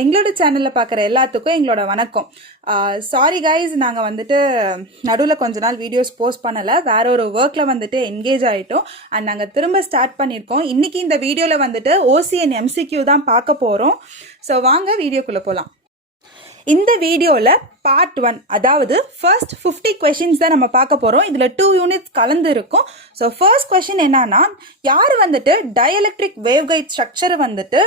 எங்களோட சேனலில் பார்க்குற எல்லாத்துக்கும் எங்களோட வணக்கம். சாரி கைஸ், நாங்கள் வந்துட்டு நடுவில் கொஞ்ச நாள் வீடியோஸ் போஸ்ட் பண்ணலை, வேற ஒரு ஒர்க்கில் வந்துட்டு என்கேஜ் ஆகிட்டோம். அண்ட் நாங்கள் திரும்ப ஸ்டார்ட் பண்ணியிருக்கோம். இன்றைக்கி இந்த வீடியோவில் வந்துட்டு OCN MCQ தான் பார்க்க போகிறோம். ஸோ வாங்க வீடியோக்குள்ளே போகலாம். இந்த வீடியோவில் Part-1, அதாவது ஃபர்ஸ்ட் 50 கொஷின்ஸ் தான் நம்ம பார்க்க போகிறோம். இதில் 2 யூனிட்ஸ் கலந்து இருக்கும். ஸோ ஃபர்ஸ்ட் கொஷின் என்னன்னா, யார் வந்துட்டு டயலெக்ட்ரிக் வேவ்கைட் ஸ்ட்ரக்சரை வந்துட்டு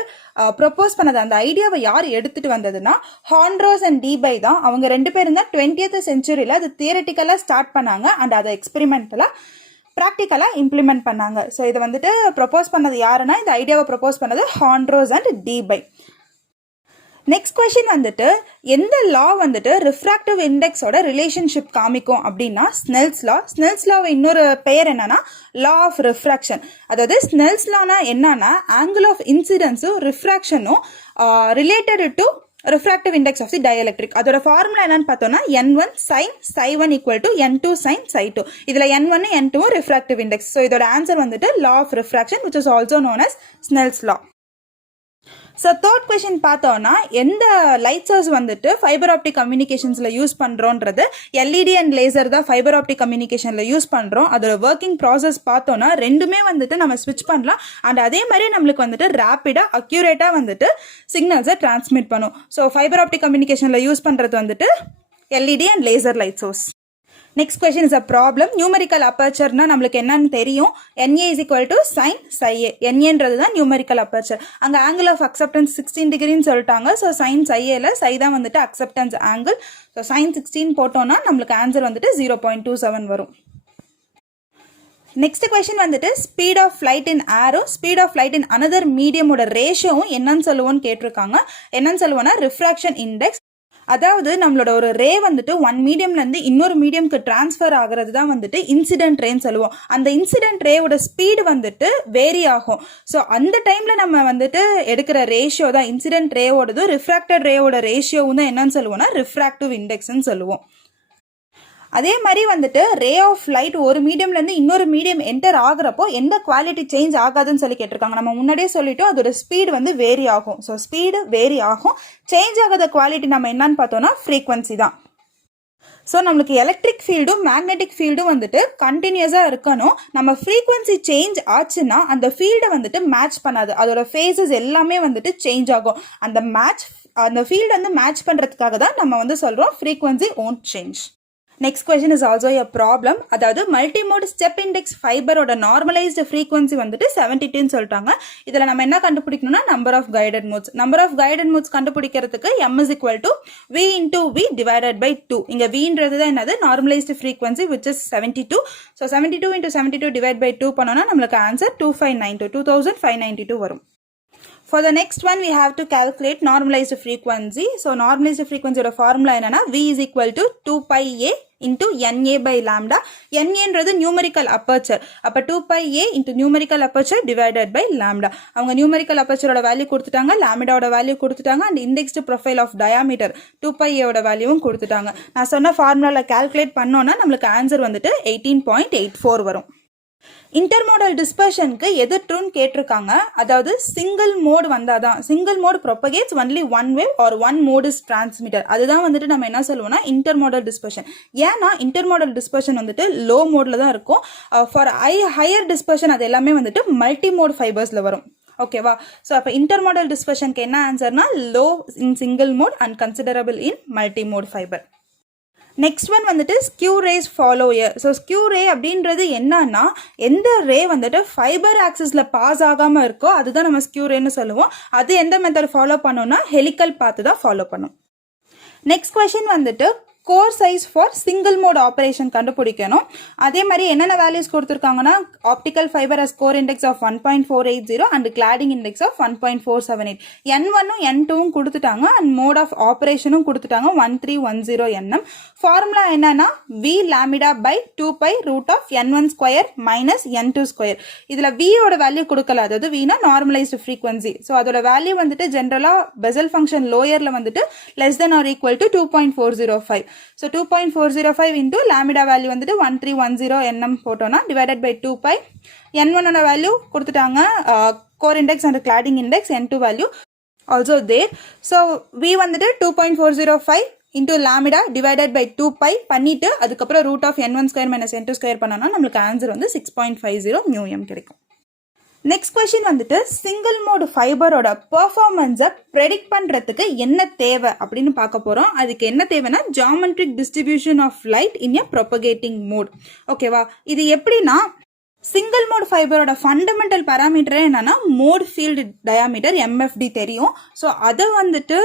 ப்ரொப்போஸ் பண்ணது, அந்த ஐடியாவை யார் எடுத்துகிட்டு வந்ததுன்னா ஹான்ரோஸ் அண்ட் டீபை தான். அவங்க 2 பேரும் தான் 20th செஞ்சுரியில் அது தியரட்டிக்கலாக ஸ்டார்ட் பண்ணாங்க அண்ட் அதை எக்ஸ்பெரிமெண்டலாக ப்ராக்டிக்கலாக இம்ப்ளிமெண்ட் பண்ணாங்க. ஸோ இதை வந்துட்டு ப்ரொப்போஸ் பண்ணது யாருன்னா, இந்த ஐடியாவை ப்ரொப்போஸ் பண்ணது ஹான்ரோஸ் அண்ட் டீபை. நெக்ஸ்ட் கொஸ்டின் வந்துட்டு, எந்த லா வந்துட்டு ரிஃப்ராக்டிவ் இண்டெக்ஸோட ரிலேஷன்ஷிப் காமிக்கும் அப்படின்னா ஸ்னெல்ஸ் லா. ஸ்னெல்ஸ் லாவை இன்னொரு பெயர் என்னன்னா லா ஆஃப் ரிஃப்ராக்ஷன். அதாவது ஸ்னெல்ஸ் லானா என்னன்னா, ஆங்கிள் ஆஃப் இன்சிடென்ஸும் ரிஃப்ராக்ஷனும் related to refractive index of the dielectric. அதோட ஃபார்முலா என்னன்னு பார்த்தோம்னா N1 sin Ψ1 equal to N2 sin Ψ2. இதில் N1 N2 refractive index. So இதோட ஆன்சர் வந்துட்டு law of refraction, which is also known as Snell's law. So third question பார்த்தோன்னா, எந்த light source வந்துட்டு fibre optic கம்யூனிகேஷன்ஸில் யூஸ் பண்ணுறோன்றது LED அண்ட் லேசர் தான் fibre optic கம்யூனிகேஷனில் யூஸ் பண்ணுறோம். அதோட ஒர்க்கிங் ப்ராசஸ் பார்த்தோன்னா ரெண்டுமே வந்துட்டு நம்ம ஸ்விட்ச் பண்ணலாம் அண்ட் அதே மாதிரி நம்மளுக்கு வந்துட்டு ரேப்பிடாக அக்யூரேட்டாக வந்துட்டு சிக்னல்ஸை டிரான்ஸ்மிட் பண்ணும். ஸோ ஃபைபர் ஆப்டிக் கம்யூனிகேஷனில் யூஸ் பண்ணுறது வந்துட்டு LED and laser light source. Next question is a problem. Numerical அப்பர்ச்சர்னா நம்மளுக்கு என்னன்னு தெரியும். NA is equal to sin Ψ A. NAன்றது தான் நியூமரிக்கல் அப்பர்ச்சர். அங்கே ஆங்கிள் ஆஃப் அக்செப்டன்ஸ் 16 டிகிரின்னு சொல்லிட்டாங்க. ஸோ sin Ψ Aல Ψ தான் வந்துட்டு அக்செப்டன்ஸ் ஆங்கிள். ஸோ sin 16 போட்டோம்னா நம்மளுக்கு ஆன்சர் வந்துட்டு 0.27 வரும். நெக்ஸ்ட் கொஸ்டின் வந்துட்டு, ஸ்பீட் ஆஃப் லைட் இன் ஏரும் speed of light in another மீடியமோட ரேஷியோவும் என்னன்னு சொல்லுவோன்னு கேட்டிருக்காங்க. என்னன்னு சொல்லுவோன்னா ரிஃப்ராக்ஷன் இண்டெக்ஸ். அதாவது நம்மளோட ஒரு ரே வந்துட்டு ஒன் மீடியம்லேருந்து இன்னொரு மீடியம்க்கு டிரான்ஸ்ஃபர் ஆகிறது தான் வந்துட்டு இன்சிடென்ட் ரேன்னு சொல்லுவோம். அந்த இன்சிடென்ட் ரேவோட ஸ்பீடு வந்துட்டு வேரி ஆகும். ஸோ அந்த டைமில் நம்ம வந்துட்டு எடுக்கிற ரேஷியோ தான் இன்சிடென்ட் ரேவோடதும் ரிஃப்ராக்டட் ரேவோட ரேஷியோவும் தான் என்னன்னு சொல்லுவோம்னா ரிஃப்ராக்டிவ் இண்டெக்ஸ்ன்னு சொல்லுவோம். அதே மாதிரி வந்துட்டு ரே ஆஃப் லைட் ஒரு மீடியம்லேருந்து இன்னொரு மீடியம் என்டர் ஆகிறப்போ எந்த குவாலிட்டி சேஞ்ச் ஆகாதுன்னு சொல்லி கேட்டிருக்காங்க. நம்ம முன்னாடியே சொல்லிட்டோம், அதோட ஸ்பீடு வந்து வேரி ஆகும். ஸோ ஸ்பீடு வேரி ஆகும். சேஞ்ச் ஆகாத குவாலிட்டி நம்ம என்னன்னு பார்த்தோம்னா ஃப்ரீக்வன்சி தான். ஸோ நம்மளுக்கு எலக்ட்ரிக் ஃபீல்டும் மேக்னெட்டிக் ஃபீல்டும் வந்துட்டு கண்டினியூஸாக இருக்கணும். நம்ம ஃப்ரீக்வன்சி சேஞ்ச் ஆச்சுன்னா அந்த ஃபீல்டை வந்துட்டு மேட்ச் பண்ணாது. அதோட ஃபேஸஸ் எல்லாமே வந்துட்டு சேஞ்ச் ஆகும். அந்த ஃபீல்டு வந்து மேட்ச் பண்ணுறதுக்காக தான் நம்ம வந்து சொல்கிறோம் frequency won't change. Next question is also a problem. அதாவது மல்டிமோட் ஸ்டெப் இண்டெக்ஸ் ஃபைபரோட நார்மலைஸ்டு ஃப்ரீக்வன்சி வந்துட்டு 72ன்னு சொல்லிட்டாங்க. இதில் நம்ம என்ன கண்டுபிடிக்கணும்னா number of guided modes. Number of guided modes கண்டுபிடிக்கிறதுக்கு M is equal to V into V divided by 2. இங்கே Vன்றது தான் என்னது normalised frequency, which is 72. So 72 into 72 divide by 2 பண்ணோன்னா நம்மளுக்கு ஆன்சர் 2592 வரும். For the next one, we have to calculate normalized frequency. So normalized frequency ஓட formula என்னன்னா V is equal to 2 pi A into NA by lambda. NAன்றது numerical aperture. அப்போ 2 pi A into numerical aperture divided by lambda. அவங்க numerical apertureோட value கொடுத்துட்டாங்க, lambdaோட value கொடுத்துட்டாங்க and indexed profile of diameter 2 pi A ஓட வேல்யூவும் கொடுத்துட்டாங்க. நான் சொன்ன ஃபார்முலாவில் கால்குலேட் பண்ணோன்னா நம்மளுக்கு ஆன்சர் வந்துட்டு 18.84 வரும். இன்டர்மோடல் டிஸ்பர்ஷனுக்கு எது ட்ரூன்னு கேட்டிருக்காங்க. அதாவது சிங்கிள் மோட் வந்தாதான், single mode propagates only one wave or one mode is transmitter. அதுதான் வந்துட்டு நம்ம என்ன சொல்லுவோம்னா இன்டர்மோடல் டிஸ்பர்ஷன். ஏன்னா இன்டர்மோடல் டிஸ்பர்ஷன் வந்துட்டு லோ மோடில் தான் இருக்கும். ஃபார் ஹையர் டிஸ்பர்ஷன் அது எல்லாமே வந்துட்டு மல்டி மோட் ஃபைபர்ஸில் வரும். ஓகேவா? ஸோ அப்போ இன்டர்மோடல் டிஸ்பர்ஷனுக்கு என்ன ஆன்சர்னா low in single mode and considerable in multi mode fibre. Next one வந்துட்டு skew rays follower. So skew ray அப்படின்றது என்னன்னா, எந்த ரே வந்துட்டு ஃபைபர் ஆக்சிஸில் பாஸ் ஆகாமல் இருக்கோ அதுதான் நம்ம ஸ்கியூ ரேன்னு சொல்லுவோம். அது எந்த மெத்தட் ஃபாலோ பண்ணோம்னா ஹெலிக்கல் பார்த்து தான் ஃபாலோ பண்ணும். நெக்ஸ்ட் கொஸ்டின் வந்துட்டு core size for single mode operation கண்டுபிடிக்கணும். அதே மாதிரி என்னென்ன வேல்யூஸ் கொடுத்துருக்காங்கன்னா optical fibre as core index of 1.480 and cladding index of 1.478. N1ம் N2ம் கொடுத்துட்டாங்க அண்ட் மோட் ஆஃப் ஆப்ரேஷனும் கொடுத்துட்டாங்க 1310 nm. ஃபார்முலா என்னன்னா V lambda by 2 pi root of N1 square minus N2 square. இதில் Vயோட வேல்யூ கொடுக்கல, அதாவது Vனா நார்மலைஸ்டு ஃப்ரீக்வன்சி. ஸோ அதோட வேல்யூ வந்துட்டு ஜென்ரலாக பெசல் ஃபங்க்ஷன் லோயரில் வந்துட்டு less than or equal to 2.405. So 2.405 into lambda value வந்துட்டு 1310 nm போட்டோம்னா divided by 2 pi. N1 ஓட வேல்யூ கொடுத்துட்டாங்க, core index and cladding index. N2 value also there. So V வந்துட்டு 2.405 into lambda divided by 2 pi பண்ணிட்டு அதுக்கப்புறம் root of n1 square minus n2 square பண்ணோம்னா நம்மளுக்கு answer வந்து 6.50 μm கிடைக்கும். நெக்ஸ்ட் கொஸ்டின் வந்துட்டு சிங்கிள் மோடு ஃபைபரோட பெர்ஃபார்மன்ஸை ப்ரெடிக்ட் பண்ணுறதுக்கு என்ன தேவை அப்படின்னு பார்க்க போகிறோம். அதுக்கு என்ன தேவைன்னா geometric distribution of light in a propagating mode. ஓகேவா, இது எப்படின்னா சிங்கிள் மோட் ஃபைபரோட ஃபண்டமெண்டல் பேராமீட்டரே என்னன்னா மோட் ஃபீல்டு டயாமீட்டர் MFD தெரியும். ஸோ அதை வந்துட்டு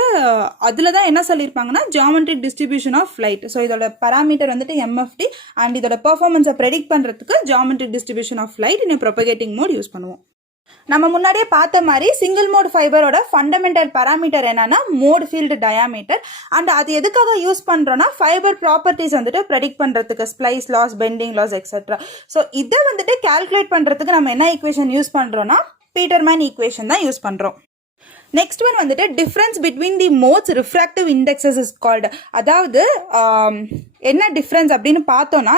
அதில் தான் என்ன சொல்லியிருப்பாங்கன்னா geometric distribution of light. So இதோட பேராமீட்டர் வந்துட்டு MFD அண்ட் இதோட பெர்ஃபார்மன்ஸை ப்ரெடிக்ட் பண்ணுறதுக்கு geometric distribution of light in propagating mode use பண்ணுவோம். நம்ம முன்னாடியே பார்த்த மாதிரி சிங்கிள் மோட் ஃபைபரோட ஃபண்டமெண்டல் பேராமீட்டர் என்னன்னா மோட் ஃபீல்டு டயாமீட்டர். அண்ட் அது எதுக்காக யூஸ் பண்ணுறோன்னா ஃபைபர் ப்ராப்பர்ட்டிஸ் வந்துட்டு ப்ரெடிக்ட் பண்ணுறதுக்கு splice loss, bending loss etcetera. So இதை வந்துட்டு கால்குலேட் பண்ணுறதுக்கு நம்ம என்ன ஈக்குவேஷன் யூஸ் பண்ணுறோன்னா பீட்டர்மேன் ஈக்குவேஷன் தான் யூஸ் பண்ணுறோம். நெக்ஸ்ட் ஒன் வந்துட்டு difference between the modes refractive indexes is called. அதாவது என்ன டிஃப்ரென்ஸ் அப்படின்னு பார்த்தோன்னா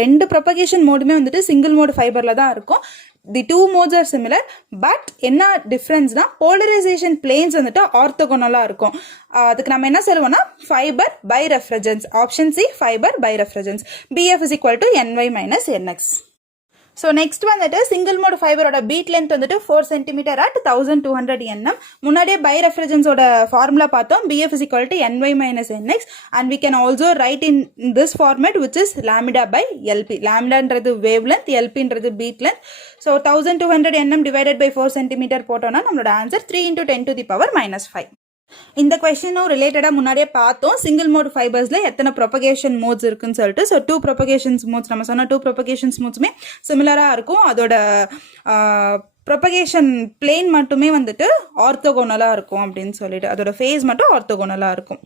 ரெண்டு ப்ரொபகேஷன் மோடுமே வந்துட்டு சிங்கிள் மோடு ஃபைபரில் தான் இருக்கும். The two modes are similar. But என்ன டிஃப்ரென்ஸ்னா போலரைசேஷன் பிளேன்ஸ் வந்துட்டு ஆர்த்தோகோனலாக இருக்கும். அதுக்கு நம்ம என்ன சொல்லுவோம்னா fibre birefringence. Option C fibre birefringence. BF is equal to NY minus NX. So next வந்துட்டு சிங்கிள் மோட் ஃபைபரோட பீட் லென்த் வந்துட்டு 4 cm at 1200 nm. முன்னாடியே பை ரெஃப்ரிஜரன்ஸோட ஃபார்முலா பார்த்தோம். BF is equal to NY minus NX and we can also write in this format which is lambda by LP. லாம்டான்றது wave length, LPன்றது beat length. So 1200 nm divided by 4 cm போட்டோம்னா நம்மளோட answer 3 × 10⁻⁵. இந்த கொஸ்டினும் ரிலேட்டடாக முன்னாடியே பார்த்தோம். Single mode ஃபைபர்ஸில் எத்தனை propagation modes இருக்குன்னு சொல்லிட்டு. ஸோ 2 ப்ரொபகேஷன்ஸ் மோட்ஸ் நம்ம சொன்ன 2 ப்ரொபகேஷன்ஸ் மோட்ஸுமே சிமிலராக இருக்கும். அதோட ப்ரொபகேஷன் பிளேன் மட்டுமே வந்துட்டு ஆர்த்தோகோனலாக இருக்கும் அப்படின்னு சொல்லிட்டு அதோட ஃபேஸ் மட்டும் ஆர்த்தோகோனலாக இருக்கும்.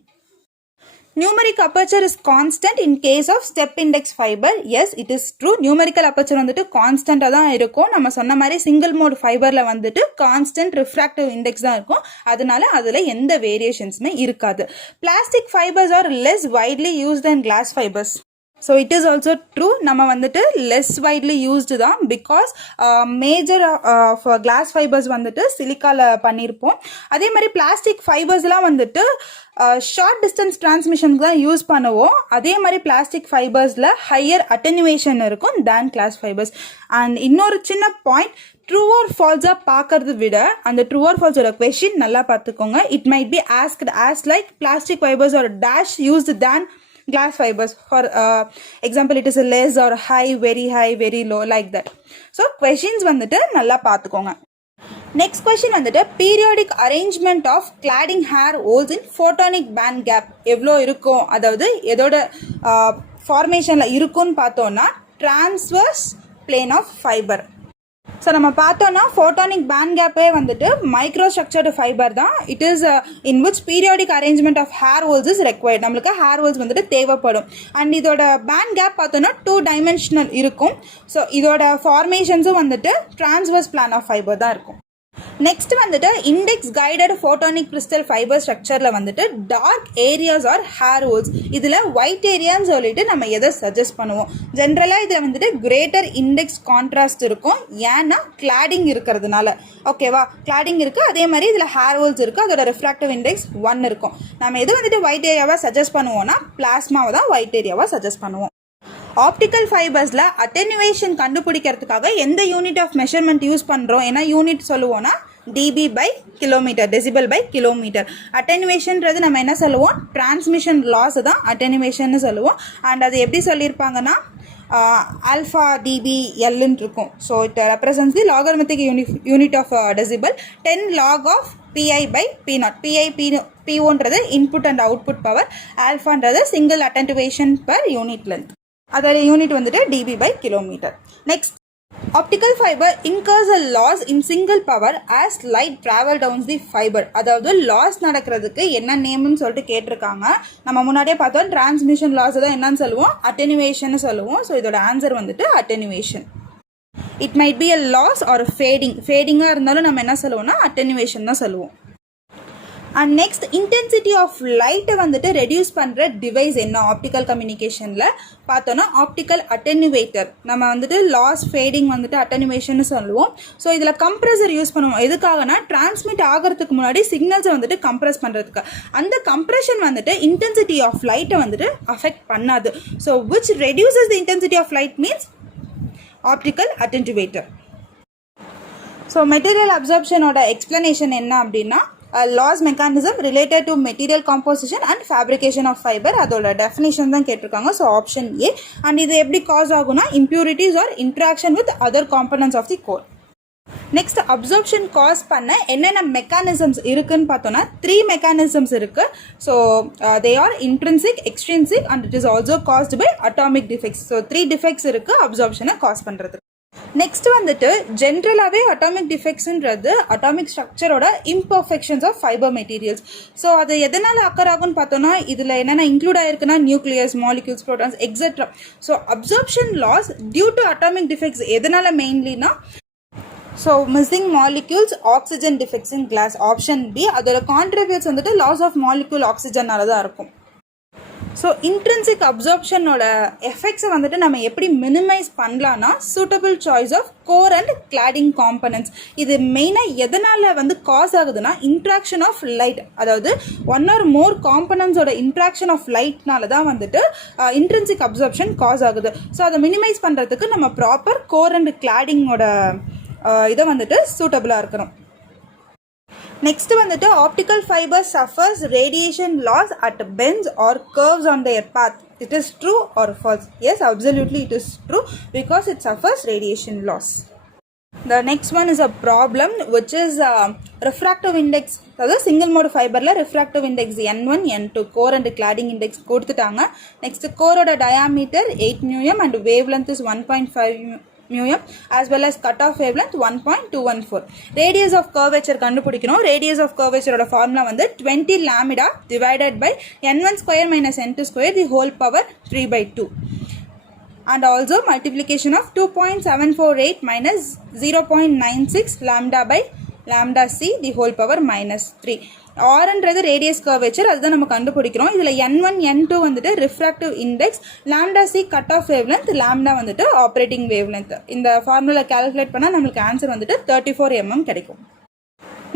Numeric aperture is constant in case of step index fiber. Yes, it is true. Numerical aperture வந்துட்டு கான்ஸ்டன்டாக தான் இருக்கும். நம்ம சொன்ன மாதிரி சிங்கிள் மோட் ஃபைபரில் வந்துட்டு கான்ஸ்டன்ட் ரிஃப்ராக்டிவ் இண்டெக்ஸ் தான் இருக்கும். அதனால அதில் எந்த வேரியேஷன்ஸுமே இருக்காது. Plastic fibres are less widely used than glass fibers. So it is also true. நம்ம வந்துட்டு லெஸ் வைட்லி யூஸ்டு தான். Because major of glass fibres வந்துட்டு சிலிக்காவில் பண்ணியிருப்போம். அதே மாதிரி பிளாஸ்டிக் ஃபைபர்ஸ்லாம் வந்துட்டு ஷார்ட் டிஸ்டன்ஸ் டிரான்ஸ்மிஷனுக்கு தான் யூஸ் பண்ணுவோம். அதே மாதிரி பிளாஸ்டிக் ஃபைபர்ஸில் ஹையர் அட்டெனுவேஷன் இருக்கும் தேன் கிளாஸ் ஃபைபர்ஸ். அண்ட் இன்னொரு சின்ன பாயிண்ட், ட்ரூ ஆர் ஃபால்ஸாக பார்க்கறது விட அந்த ட்ரூ ஆர் ஃபால்ஸோட கொஸ்டின் நல்லா பார்த்துக்கோங்க. It might be asked as like plastic fibres are dash used than glass fibers. For example, it is a less or high, very low, like that. So questions வந்துட்டு நல்லா பார்த்துக்கோங்க. Next question வந்துட்டு periodic arrangement of cladding air holes in photonic band gap எவ்வளோ இருக்கும், அதாவது எதோட ஃபார்மேஷனில் இருக்குன்னு பார்த்தோன்னா transverse plane of fibre. So நம்ம பார்த்தோன்னா ஃபோட்டானிக் பேண்ட் கேப்பே வந்துட்டு மைக்ரோ ஸ்ட்ரக்சர்டு ஃபைபர் தான். It is in which periodic arrangement of air holes is required. நம்மளுக்கு ஹேர் ஹோல்ஸ் வந்துட்டு தேவைப்படும். அண்ட் இதோட பேண்ட் கேப் பார்த்தோன்னா 2 dimensional இருக்கும். ஸோ இதோட ஃபார்மேஷன்ஸும் வந்துட்டு டிரான்ஸ்வர்ஸ் பிளான் ஆஃப் ஃபைபர் தான் இருக்கும். நெக்ஸ்ட் வந்துட்டு index guided photonic crystal fibre ஸ்ட்ரக்சரில் வந்துட்டு dark areas are air holes. இதில் ஒயிட் ஏரியான்னு சொல்லிட்டு நம்ம எதை சஜஸ்ட் பண்ணுவோம். ஜென்ரலாக இதில் வந்துட்டு கிரேட்டர் இண்டெக்ஸ் கான்ட்ராஸ்ட் இருக்கும். ஏன்னா கிளாடிங் இருக்கிறதுனால. ஓகேவா, கிளாடிங் இருக்குது. அதே மாதிரி இதில் ஹேர் ஹோல்ஸ் இருக்குது. அதோட ரிஃப்ராக்டிவ் இண்டெக்ஸ் 1 இருக்கும். நம்ம எது வந்துட்டு ஒயிட் ஏரியாவாக சஜஸ்ட் பண்ணுவோம்னா பிளாஸ்மாவை தான் ஒயிட் ஏரியாவாக சஜஸ்ட் பண்ணுவோம். ஆப்டிக்கல் ஃபைபர்ஸில் அட்டெனுவேஷன் கண்டுபிடிக்கிறதுக்காக எந்த யூனிட் ஆஃப் மெஷர்மெண்ட் யூஸ் பண்ணுறோம், ஏன்னா யூனிட் சொல்லுவோன்னா dB/km, dB/km. அட்டெனுவேஷன்றது நம்ம என்ன சொல்லுவோம், டிரான்ஸ்மிஷன் லாஸ் தான் அட்டெனுவேஷன் சொல்லுவோம். அண்ட் அது எப்படி சொல்லியிருப்பாங்கன்னா ஆல்ஃபா dBl இருக்கும். So it represents the logarithmic unit of decibel. 10 log of Pi/P0. P1ன்றது இன்புட் அண்ட் அவுட்புட் பவர். ஆல்ஃபான்றது single attenuation per unit length. அதோட யூனிட் வந்துட்டு dB/km. Next, optical fiber incurs a loss in single power as light travel down the fiber. அதாவது loss நடக்கிறதுக்கு என்ன நேம்னு சொல்லிட்டு கேட்டிருக்காங்க. நம்ம முன்னாடியே பார்த்தோம் டிரான்ஸ்மிஷன் லாஸ் தான் என்னன்னு சொல்லுவோம், அட்டெனுவேஷன் சொல்லுவோம். ஸோ இதோட ஆன்சர் வந்துட்டு attenuation. It might be a loss or ஃபேடிங்காக இருந்தாலும் நம்ம என்ன சொல்லுவோம்னா அட்டெனுவேஷன் தான் சொல்லுவோம். அண்ட் நெக்ஸ்ட் இன்டென்சிட்டி ஆஃப் லைட்டை வந்துட்டு ரெடியூஸ் பண்ணுற டிவைஸ் என்ன ஆப்டிக்கல் கம்யூனிகேஷனில் பார்த்தோன்னா ஆப்டிக்கல் அட்டென்யூவேட்டர். நம்ம வந்துட்டு லாஸ் ஃபேடிங் வந்துட்டு அட்டென்யூவேஷன் சொல்லுவோம். ஸோ இதில் கம்ப்ரெசர் யூஸ் பண்ணுவோம். எதுக்காகனா டிரான்ஸ்மிட் ஆகிறதுக்கு முன்னாடி சிக்னல்ஸை வந்துட்டு கம்ப்ரெஸ் பண்ணுறதுக்கு. அந்த கம்ப்ரெஷன் வந்துட்டு இன்டென்சிட்டி ஆஃப் லைட்டை வந்துட்டு அஃபெக்ட் பண்ணாது. So which reduces the intensity of light means optical attenuator. So material அப்சார்ப்ஷனோட எக்ஸ்பிளனேஷன் என்ன அப்படின்னா loss mechanism related to material composition and fabrication of fibre, அதோட டெஃபினேஷன் தான் கேட்டிருக்காங்க. So option A. அண்ட் இது எப்படி காஸ் ஆகும்னா impurities or interaction with other components of the core. Next absorption cause பண்ண என்னென்ன மெக்கானிசம்ஸ் இருக்குன்னு பார்த்தோன்னா 3 மெக்கானிசம்ஸ் இருக்குது. So they are intrinsic, extrinsic and it is also caused by atomic defects. So 3 defects இருக்குது அப்சார்ப்ஷனை காஸ் பண்ணுறது. Next வந்துட்டு ஜென்ரலாகவே அட்டாமிக் டிஃபெக்ட்ஸ்ன்றது அட்டாமிக் ஸ்ட்ரக்சரோட imperfections of fibre materials. So அது எதனால் அக்கர் ஆகும்னு பார்த்தோன்னா இதில் என்னென்ன இன்க்ளூட் ஆயிருக்குன்னா nucleus, molecules, protons etcetera. So absorption loss due to atomic defects எதனால் மெயின்லினா so missing molecules, oxygen defects in glass. Option B. அதோட கான்ட்ரிபியூட்ஸ் வந்துட்டு லாஸ் ஆஃப் மாலிக்யூல் ஆக்சிஜனால தான் இருக்கும். ஸோ இன்ட்ரின்சிக் அப்சார்ப்ஷனோட எஃபெக்ட்ஸை வந்துட்டு நம்ம எப்படி மினிமைஸ் பண்ணலான்னா suitable choice of core and cladding components. இது மெயினாக எதனால் வந்து காஸ் ஆகுதுன்னா இன்ட்ராக்ஷன் ஆஃப் லைட், அதாவது 1 or more காம்பனன்ட்ஸோட இன்ட்ராக்ஷன் ஆஃப் லைட்னால தான் வந்துட்டு இன்ட்ரின்சிக் அப்சார்ப்ஷன் காஸ் ஆகுது. ஸோ அதை மினிமைஸ் பண்ணுறதுக்கு நம்ம ப்ராப்பர் கோர் அண்ட் கிளாடிங்கோட இதை வந்துட்டு சூட்டபிளாக இருக்கணும். நெக்ஸ்ட் வந்துட்டு optical fibre suffers radiation loss at bends or curves on their path. It is true or false? Yes, absolutely it is true because it suffers radiation loss. The next one is a problem which is refractive index. அதாவது single mode ஃபைபரில் refractive index N1, N2 core and cladding index கொடுத்துட்டாங்க. நெக்ஸ்ட் கோரோட diameter 8 μm and wavelength is 1.5 μm as well as cutoff wavelength 1.214. radius of curvature கண்டுபிடிக்கணும். radius of curvature ஓட formula வந்து 20 lambda divided by n1 square minus n2 square the whole power 3/2 and also multiplication of 2.748 minus 0.96 lambda by lambda c the whole power minus 3. ஆர்ன்றது radius curvature, அதுதான் நம்ம கண்டுபிடிக்கிறோம். இதில் N1, N2 வந்துட்டு refractive index, lambda C cut off wavelength, lambda வந்துட்டு operating wavelength. இந்த formula calculate பண்ணால் நம்மளுக்கு ஆன்சர் வந்துட்டு 34 mm கிடைக்கும்.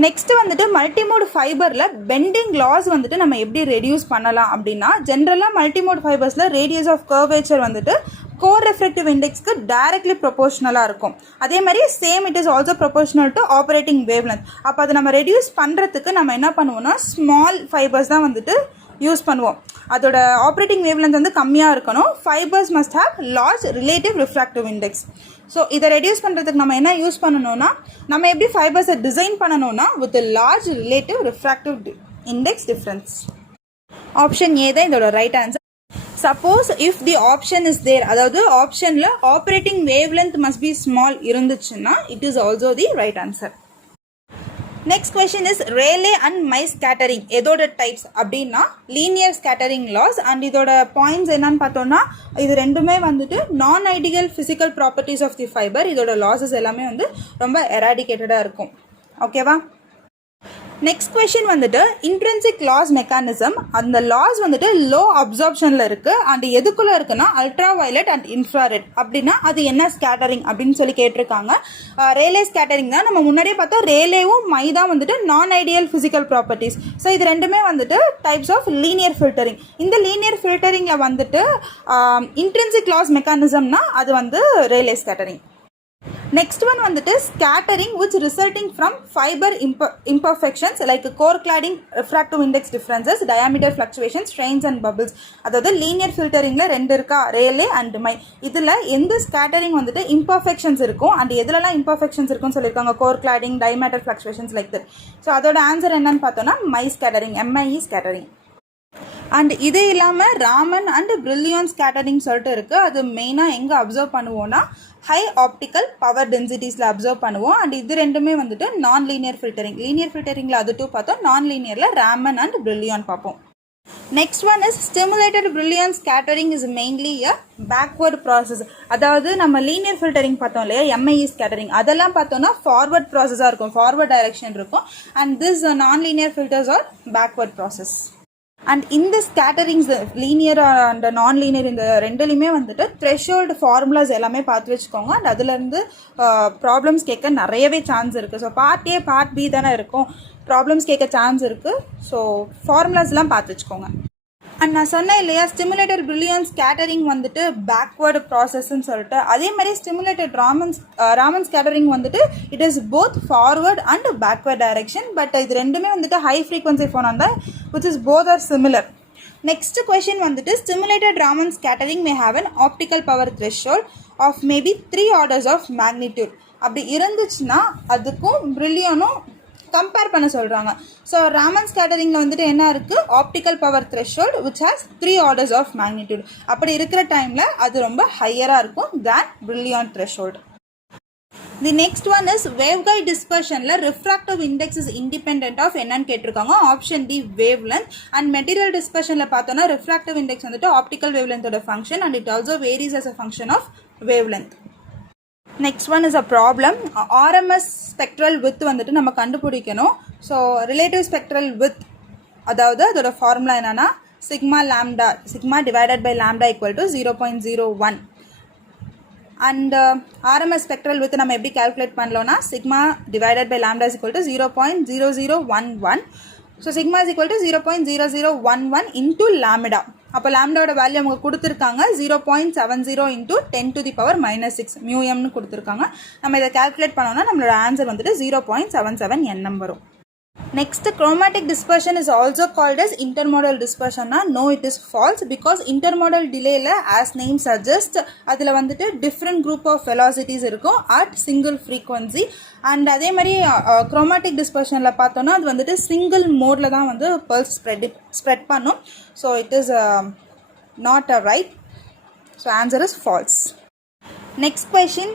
நெக்ஸ்ட் வந்துட்டு மல்டிமோட் ஃபைபரில் பெண்டிங் லாஸ் வந்துட்டு நம்ம எப்படி ரெடியூஸ் பண்ணலாம் அப்படின்னா ஜென்ரலாக மல்டிமோட் ஃபைபர்ஸில் ரேடியஸ் ஆஃப் கர்வேச்சர் வந்துட்டு கோர் ரெஃப்ராக்டிவ் இண்டெக்ஸ்க்கு டைரக்ட்லி ப்ரொபோஷனலாக இருக்கும். அதே மாதிரி same it is also proportional to operating wavelength. அப்போ அதை நம்ம ரெடியூஸ் பண்ணுறதுக்கு நம்ம என்ன பண்ணுவோம்னா ஸ்மால் ஃபைபர்ஸ் தான் வந்துட்டு யூஸ் பண்ணுவோம். அதோட ஆப்ரேட்டிங் வேவ்லென்த் வந்து கம்மியாக இருக்கணும். Fibres must have large relative refractive index. So இதை ரெடியூஸ் பண்ணுறதுக்கு நம்ம என்ன யூஸ் பண்ணணும்னா நம்ம எப்படி ஃபைபர்ஸை டிசைன் பண்ணணும்னா with large relative refractive index difference. Option A தான் இதோட right answer. Suppose if the option is there, அதாவது ஆப்ஷனில் operating wavelength must be small இருந்துச்சுன்னா it is also the right answer. Next question is Rayleigh and Mie scattering எதோட types அப்படின்னா linear scattering loss. And இதோட points என்னன்னு பார்த்தோம்னா இது ரெண்டுமே வந்துட்டு non ideal physical properties of the fibre. இதோட லாஸஸ் எல்லாமே வந்து ரொம்ப எராடிகேட்டடாக இருக்கும். ஓகேவா? நெக்ஸ்ட் கொஸ்டின் வந்துட்டு இன்ட்ரின்சிக் லாஸ் மெக்கானிசம். அந்த லாஸ் வந்துட்டு லோ அப்சார்ப்ஷனில் இருக்குது அண்ட் எதுக்குள்ளே இருக்குன்னா அல்ட்ரா வயலட் அண்ட் இன்ஃப்ராரெட். அப்படின்னா அது என்ன ஸ்கேட்டரிங் அப்படின்னு சொல்லி கேட்டிருக்காங்க. ரேலே ஸ்கேட்டரிங் தான். நம்ம முன்னாடியே பார்த்தா ரேலேவும் மை தான் வந்துட்டு non ideal physical properties. So இது ரெண்டுமே வந்துட்டு டைப்ஸ் ஆஃப் லீனியர் ஃபில்டரிங். இந்த லீனியர் ஃபில்டரிங்கில் வந்துட்டு இன்ட்ரின்சிக் லாஸ் மெக்கானிசம்னா அது வந்து ரேலே ஸ்கேட்டரிங். நெக்ஸ்ட் ஒன் வந்துட்டு scattering which resulting from fiber imperfections like core cladding, refractive index differences, diameter fluctuations, strains and bubbles. அதாவது linear ஃபில்டரிங்கில் ரெண்டு இருக்கா, ரேலே அண்ட் மை. இதில் எந்த ஸ்கேட்டரிங் வந்துட்டு இம்பர்ஃபெக்ஷன்ஸ் இருக்கும் அண்ட் எதுலலாம் இம்பர்ஃபெக்ஷன்ஸ் இருக்குன்னு சொல்லியிருக்காங்க, core cladding, diameter fluctuations like that. So அதோட ஆன்சர் என்னன்னு பார்த்தோன்னா my scattering, MIE scattering. And இது இல்லாமல் ராமன் அண்ட் பிரில்லியன் ஸ்கேட்டரிங் சொல்லிட்டு இருக்குது. அது மெயினாக எங்கே அப்சர்வ் பண்ணுவோன்னா ஹை ஆப்டிக்கல் பவர் டென்சிட்டிஸில் அப்சர்வ் பண்ணுவோம். அண்ட் இது ரெண்டுமே வந்துட்டு நான் லீனியர் ஃபில்டரிங். லீனியர் ஃபில்டரிங்கில் அது டூ பார்த்தோம், நான் லீனியரில் ராமன் அண்ட் பிரில்லியன் பார்ப்போம். Next one is stimulated brilliance scattering is mainly a backward process. அதாவது நம்ம லீனியர் ஃபில்டரிங் பார்த்தோம் இல்லையா, MIE ஸ்கேட்டரிங், அதெல்லாம் பார்த்தோம்னா ஃபார்வர்ட் ப்ராசஸாக இருக்கும், ஃபார்வர்ட் டைரக்ஷன் இருக்கும். And this non linear filters are backward process. And இந்த scatterings linear and non linear இந்த ரெண்டுலையுமே வந்துட்டு த்ரெஷோல்டு ஃபார்முலாஸ் எல்லாமே பார்த்து வச்சுக்கோங்க. அண்ட் அதுலேருந்து ப்ராப்ளம்ஸ் கேட்க நிறையவே சான்ஸ் இருக்குது. So part A part B தானே இருக்கும், ப்ராப்ளம்ஸ் கேட்க சான்ஸ் இருக்குது. ஸோ ஃபார்முலாஸ்லாம் பார்த்து வச்சுக்கோங்க. அண்ட் நான் சொன்னேன் இல்லையா, ஸ்டிமுலேட்டட் பிரில்லியன்ஸ் ஸ்கேட்டரிங் வந்துட்டு பேக்வேர்டு ப்ராசஸ்ன்னு சொல்லிட்டு, அதே மாதிரி ஸ்டிமுலேட்டட் ராமன் ஸ்கேட்டரிங் வந்துட்டு it is both forward and backward direction. But இது ரெண்டுமே வந்துட்டு ஹை ஃப்ரீக்வன்சி ஃபோன் அந்த which is both are similar. Next question வந்துட்டு stimulated Raman scattering may have an optical power threshold of maybe 3 orders of magnitude. அப்படி இருந்துச்சுன்னா அதுக்கும் பிரில்லியனும் compare பண்ண சொல்கிறாங்க. ஸோ ராமன் ஸ்கேட்டரிங்கில் வந்துட்டு என்ன இருக்குது, optical power threshold which has 3 orders of magnitude. அப்படி இருக்கிற டைமில் அது ரொம்ப ஹையராக இருக்கும் than Brillouin threshold. The next one is waveguide டிஸ்பர்ஷனில் refractive index is independent of என்னன்னு கேட்டிருக்காங்க. Option D wave length. And material டிஸ்பர்ஷனில் பார்த்தோன்னா ரிஃப்ராக்டிவ் இண்டெக்ஸ் வந்துட்டு ஆப்டிக்கல் வேவ் லென்த்தோட function and it also varies as a function of wave length. Next one is a problem. RMS spectral width வந்துட்டு நம்ம கண்டுபிடிக்கணும். So relative spectral with, அதாவது அதோட formula என்னன்னா sigma divided by lambda equal to 0.01. And RMS spectral with நம்ம எப்படி calculate பண்ணலோன்னா sigma divided by lambda is equal to 0.0011. So sigma is equal to 0.0011 into lambda. அப்போ லாம்டாவோட வேல்யூ அவங்க கொடுத்துருக்காங்க 0.70 இன்டூ 10⁻⁻6 μmனு கொடுத்துருக்காங்க. நம்ம இதை கால்குலேட் பண்ணோம்னா நம்மளோட ஆன்சர் வந்துட்டு 0.77 nm வரும். Next, chromatic dispersion is also called as intermodal dispersion. No, it is false because intermodal delay as name suggests அதில் வந்துட்டு different group of velocities இருக்கும் at single frequency. அண்ட் அதே மாதிரி chromatic dispersionல பார்த்தோன்னா அது வந்துட்டு சிங்கிள் மோடில் தான் வந்து பல்ஸ் ஸ்ப்ரெட் பண்ணும். So it is not a right. So answer is false. Next question,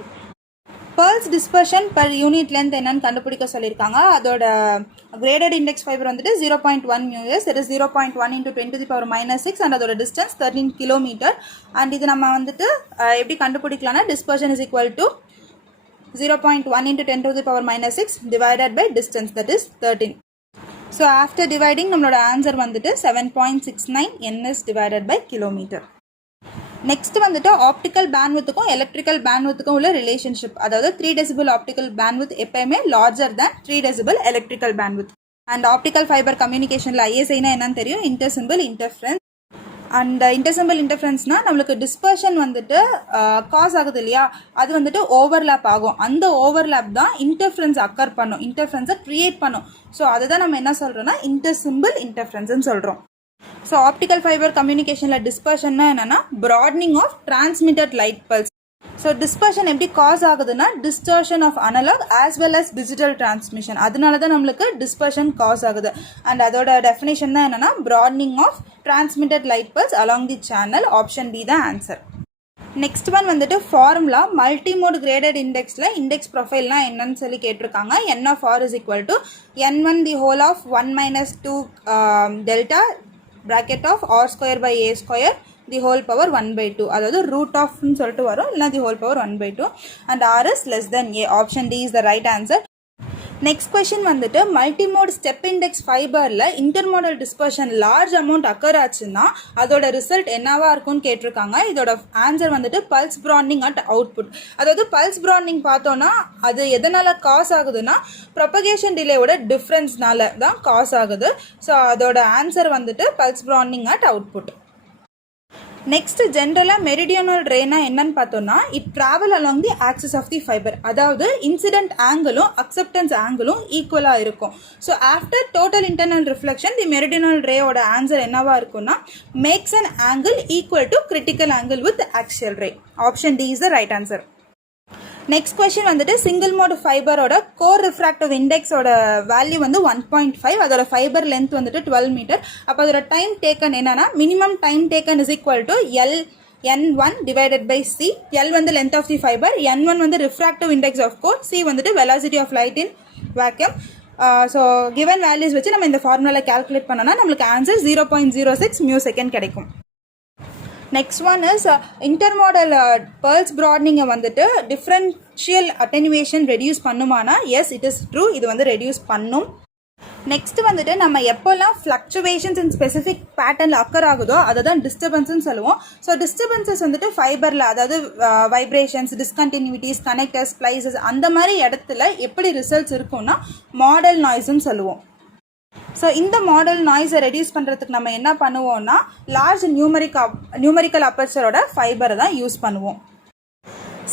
pulse dispersion per unit length என்னன்னு கண்டுபிடிக்க சொல்லியிருக்காங்க. அதோட கிரேடட் இண்டெக்ஸ் ஃபைபர் வந்துட்டு 0.1 μs, இட் இஸ் 0.1 × 10⁻⁶, அண்ட் அதோட டிஸ்டன்ஸ் 13 கிலோமீட்டர். அண்ட் இது நம்ம வந்துட்டு எப்படி கண்டுபிடிக்கலாம்னா dispersion is equal to 0.1 × 10⁻⁶ divided by distance, that is 13. So after dividing நம்மளோட ஆன்சர் வந்துட்டு 7.69 ns divided by kilometre. Next வந்துட்டு ஆப்டிக்கல் பேண்ட்வித்துக்கும் எலக்ட்ரிக்கல் பேண்ட்வித்துக்கும் உள்ள ரிலேஷன்ஷிப், அதாவது 3 decibel ஆப்டிக்கல் பேண்ட்வித் எப்பயுமே larger than 3 decibel electrical bandwidth. And optical fibre கம்யூனிகேஷனில் ISIனா என்னன்னு தெரியும், இன்டர்சிம்பிள் இன்டர்ஃபரன்ஸ். அண்ட் இன்டர்சிம்பிள் இன்டர்ஃபரன்ஸ்னா நம்மளுக்கு டிஸ்பர்ஷன் வந்துட்டு காஸ் ஆகுது இல்லையா, அது வந்துட்டு ஓவர்லேப் ஆகும். அந்த ஓவர்லேப் தான் இன்டர்ஃபரன்ஸ் அக்கர் பண்ணும், இன்டர்ஃபரன்ஸை க்ரியேட் பண்ணும். ஸோ அதை தான் நம்ம என்ன சொல்கிறோம்னா இன்டர்சிம்பிள் இன்டர்ஃபரன்ஸ்ன்னு சொல்கிறோம். ஸோ ஆப்டிக்கல் ஃபைபர் கம்யூனிகேஷனில் டிஸ்பர்ஷன்னா என்னென்னா broadening of transmitted light pulse. So dispersion எப்படி காஸ் ஆகுதுன்னா distortion of analogue as well as digital transmission, அதனால தான் நம்மளுக்கு டிஸ்பர்ஷன் காஸ் ஆகுது. அண்ட் அதோட டெஃபினேஷன் தான் என்னென்னா broadening of transmitted light pulse along the channel. Option B தான் ஆன்சர். நெக்ஸ்ட் ஒன் வந்துட்டு ஃபார்முலா மல்டிமோட் கிரேடட் இண்டெக்ஸில் இண்டெக்ஸ் ப்ரொஃபைல்னால் என்னன்னு சொல்லி கேட்டிருக்காங்க. n of r is equal to n1 the whole of 1 - 2 delta bracket of r square by a square the whole power 1/2, அதாவது root ஆஃப்னு சொல்லிட்டு வரும், இல்லை the whole power 1/2, and r is less than a. Option D is the right answer. Next question வந்துட்டு multimode step index ஃபைபரில் intermodal dispersion large amount occur ஆச்சுன்னா அதோட result என்னவா இருக்கும்னு கேட்டிருக்காங்க. இதோட ஆன்சர் வந்துட்டு பல்ஸ் ப்ராட்னிங் அட் அவுட்புட். அதாவது பல்ஸ் ப்ராட்னிங் பார்த்தோன்னா அது எதனால் காஸ் ஆகுதுன்னா ப்ரொபகேஷன் டிலேயோட டிஃப்ரென்ஸ்னால தான் காஸ் ஆகுது. ஸோ அதோட ஆன்சர் வந்துட்டு pulse broadening at output. Next ஜென்ரலாக மெரிடியனல் ரேனா என்னன்னு பார்த்தோம்னா it travel along the axis of the fibre, அதாவது இன்சிடென்ட் ஆங்கிளும் அக்செப்டன்ஸ் ஆங்கிளும் ஈக்குவலாக இருக்கும். So after total internal reflection the meridional ரேயோட ஆன்சர் என்னவா இருக்கும்னா makes an angle equal to critical angle with axial ray. Option D is the right answer. Next question வந்துட்டு single mode ஃபைபரோட கோர் ரிஃப்ராக்டிவ் இண்டெக்ஸோட value வந்து 1.5, அதோட fibre length வந்துட்டு 12 metre. அப்போ அதோட டைம் டேக்கன் என்னன்னா minimum time taken is equal to N1 divided by C. L வந்து length of the fibre, N1 வந்து refractive index of core, C வந்துட்டு velocity of light in vacuum. So given values வச்சு நம்ம இந்த ஃபார்முலாவில் calculate பண்ணோம்னா நம்மளுக்கு ஆன்சர் 0.06 மியூ செகண்ட் கிடைக்கும். Next one is intermodal pulse ப்ராட்னிங்கை வந்துட்டு டிஃப்ரென்ஷியல் அட்டெனுவேஷன் ரெடியூஸ் பண்ணுமானா எஸ் இட் இஸ் ட்ரூ, இது வந்து ரெடியூஸ் பண்ணும். நெக்ஸ்ட் வந்துட்டு நம்ம எப்போல்லாம் ஃப்ளக்சுவேஷன்ஸ் இன் ஸ்பெசிஃபிக் பேட்டர்னில் அக்கர் ஆகுதோ அதை தான் டிஸ்டர்பன்ஸ்னு சொல்லுவோம். ஸோ டிஸ்டர்பன்சஸ் வந்துட்டு ஃபைபரில், அதாவது வைப்ரேஷன்ஸ், டிஸ்கண்டினியூட்டிஸ், கனெக்டர்ஸ், ஸ்ப்ளைசஸ் அந்த மாதிரி இடத்துல எப்படி ரிசல்ட்ஸ் இருக்கும்னா மாடல் நாய்ஸ்ன்னு சொல்லுவோம். ஸோ இந்த மாடல் நாய்ஸை ரெடியூஸ் பண்ணுறதுக்கு நம்ம என்ன பண்ணுவோம்னா லார்ஜ் நியூமரிக்கல் அப்பர்ச்சரோட ஃபைபரை தான் யூஸ் பண்ணுவோம்.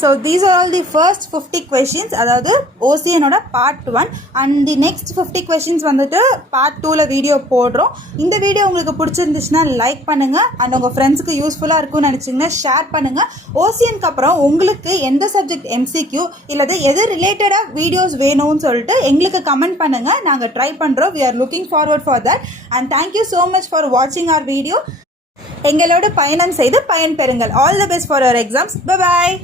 So these are all the first 50 questions, அதாவது OCNோட Part 1 and the next 50 questions வந்துட்டு Part 2ல வீடியோ போடுறோம். இந்த வீடியோ உங்களுக்கு பிடிச்சிருந்துச்சுன்னா லைக் பண்ணுங்கள் அண்ட் உங்கள் ஃப்ரெண்ட்ஸுக்கு யூஸ்ஃபுல்லாக இருக்கும்னு நினச்சிங்கன்னா ஷேர் பண்ணுங்கள். OCNக்கு அப்புறம் உங்களுக்கு எந்த சப்ஜெக்ட் MCQ இல்லது எது ரிலேட்டடாக வீடியோஸ் வேணும்னு சொல்லிட்டு எங்களுக்கு கமெண்ட் பண்ணுங்கள், நாங்கள் ட்ரை பண்ணுறோம். we are looking forward for that and thank you so much for watching our video. எங்களோட பயணம் செய்து பயன் பெறுங்கள். all the best for your exams. bye bye.